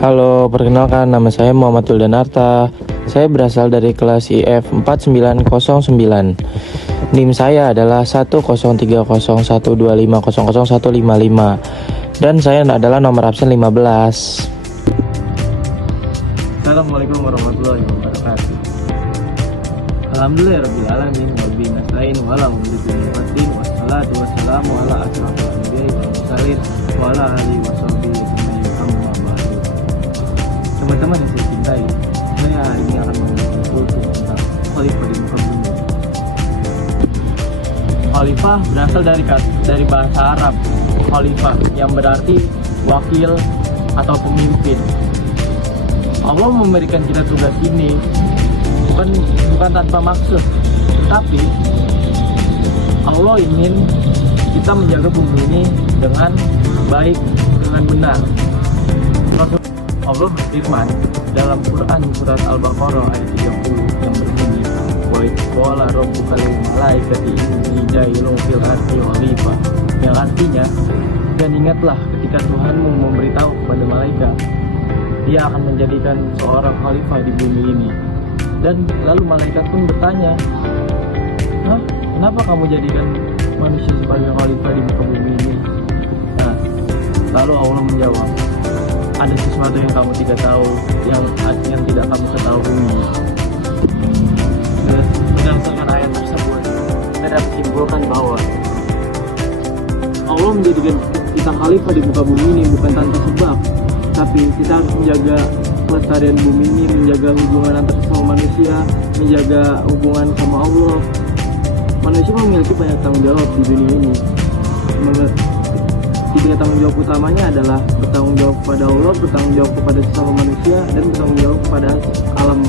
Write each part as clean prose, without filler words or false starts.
Halo, perkenalkan nama saya Muhammad Tuldanarta. Saya berasal dari kelas IF 4909. NIM saya adalah 1030125000155 dan saya adalah nomor absen 15. Assalamualaikum warahmatullahi wabarakatuh. Alhamdulillahirabbil alamin wa bihi nasta'in wa ala muhammadin wassalatu wassalamu ala asyrafil anbiya'i wal mursalin wa ala alihi washabbihi ajmain amma ba'du. Teman-teman yang saya cintai, saya hari ini akan membahas tentang khalifah di muka bumi. Khalifah berasal dari bahasa Arab khalifah yang berarti wakil atau pemimpin. Allah memberikan kita tugas ini bukan tanpa maksud, tapi Allah ingin kita menjaga bumi ini dengan baik, dengan benar. Allah berfirman dalam Quran surat Al-Baqarah ayat 30 yang berbunyi, wa idh qala rabbuka lil malaikati inni jailun fil ardi khalifah, yang artinya, dan ingatlah ketika Tuhanmu memberitahu kepada malaikat Dia akan menjadikan seorang khalifah di bumi ini. Dan lalu malaikat pun bertanya, kenapa kamu jadikan manusia sebagai khalifah di muka bumi ini? Nah, lalu Allah menjawab, ada sesuatu yang kamu tidak tahu, yang tidak kamu ketahui. Berdasarkan ayat tersebut, kita dapat simpulkan bahwa Allah menjadikan kita khalifah di muka bumi ini bukan tanpa sebab, tapi kita harus menjaga kelestarian bumi ini, menjaga hubungan antar sesama manusia, menjaga hubungan sama Allah. Manusia memiliki banyak tanggung jawab di dunia ini. Tiga tanggung jawab utamanya adalah bertanggung jawab kepada Allah, bertanggung jawab kepada sesama manusia, dan bertanggung jawab kepada alam.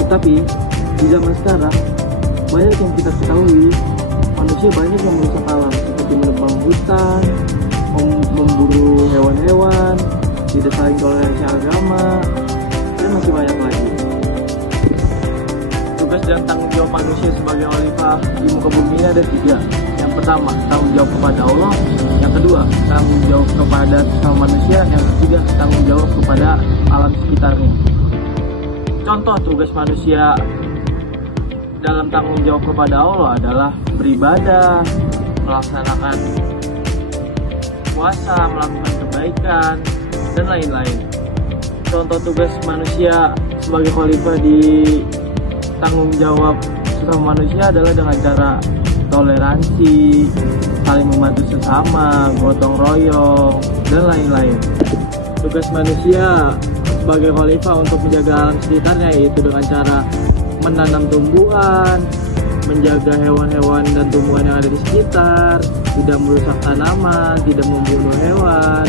Tetapi di zaman sekarang banyak yang kita ketahui, manusia banyak yang merusak alam, seperti menebang hutan, memburu hewan-hewan, tidak saling toleransi agama, dan masih banyak lagi. Tugas dan tanggung jawab manusia sebagai khalifah di muka bumi ini ada tiga. Yang pertama, tanggung jawab kepada Allah. Yang kedua, tanggung jawab kepada sesama manusia. Yang ketiga, tanggung jawab kepada alam sekitarnya. Contoh tugas manusia dalam tanggung jawab kepada Allah adalah beribadah, melaksanakan puasa, melakukan kebaikan, dan lain-lain. Contoh tugas manusia sebagai khalifah di tanggung jawab sesama manusia adalah dengan cara toleransi, saling membantu sesama, gotong royong, dan lain-lain. Tugas manusia sebagai khalifah untuk menjaga alam sekitarnya yaitu dengan cara menanam tumbuhan, menjaga hewan-hewan dan tumbuhan yang ada di sekitar, tidak merusak tanaman, tidak membunuh hewan,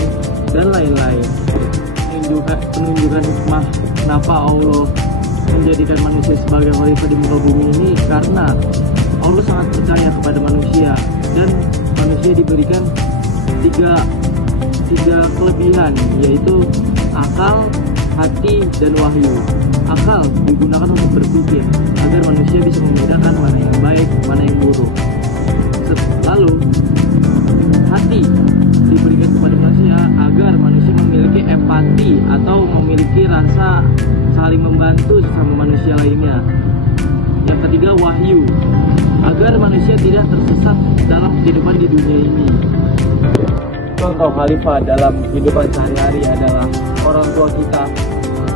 dan lain-lain. Penunjukan hikmah kenapa Allah menjadikan manusia sebagai khalifah di muka bumi ini karena Allah sangat percaya kepada manusia, dan manusia diberikan tiga kelebihan, yaitu akal, hati, dan wahyu. Akal digunakan untuk berpikir agar manusia bisa membedakan mana yang baik, mana yang buruk. Lalu hati diberikan kepada manusia agar manusia memiliki empati atau memiliki rasa saling membantu sesama manusia lainnya. Yang ketiga, wahyu, agar manusia tidak tersesat dalam kehidupan di dunia ini. Contoh khalifah dalam kehidupan sehari-hari adalah orang tua kita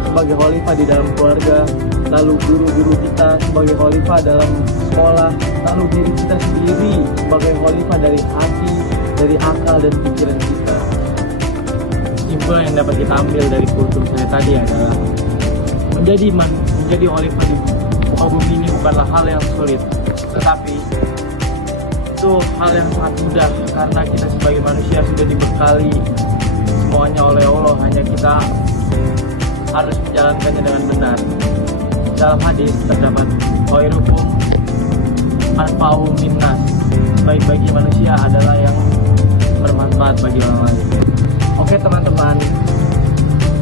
sebagai khalifah di dalam keluarga, lalu guru-guru kita sebagai khalifah dalam sekolah, lalu diri kita sendiri sebagai khalifah dari hati, dari akal dan pikiran kita. Kesimpulan yang dapat kita ambil dari kultur saya tadi adalah menjadi khalifah di muka bumi ini bukanlah hal yang sulit, tetapi itu hal yang sangat mudah karena kita sebagai manusia sudah dibekali semuanya oleh Allah, hanya kita harus menjalankannya dengan benar. Dalam hadis terdapat khairukum anfa'uhum linnas, baik-baiknya manusia adalah yang bermanfaat bagi orang lain. Oke teman-teman,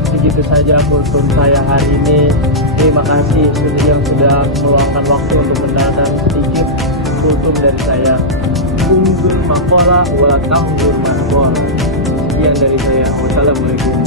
segitu saja kultum saya hari ini. Terima kasih yang sudah meluangkan waktu untuk mendengarkan sedikit kultum dari saya. Unzur maqalah wa la tanzur maqalah. Sekian dari saya. Wassalamualaikum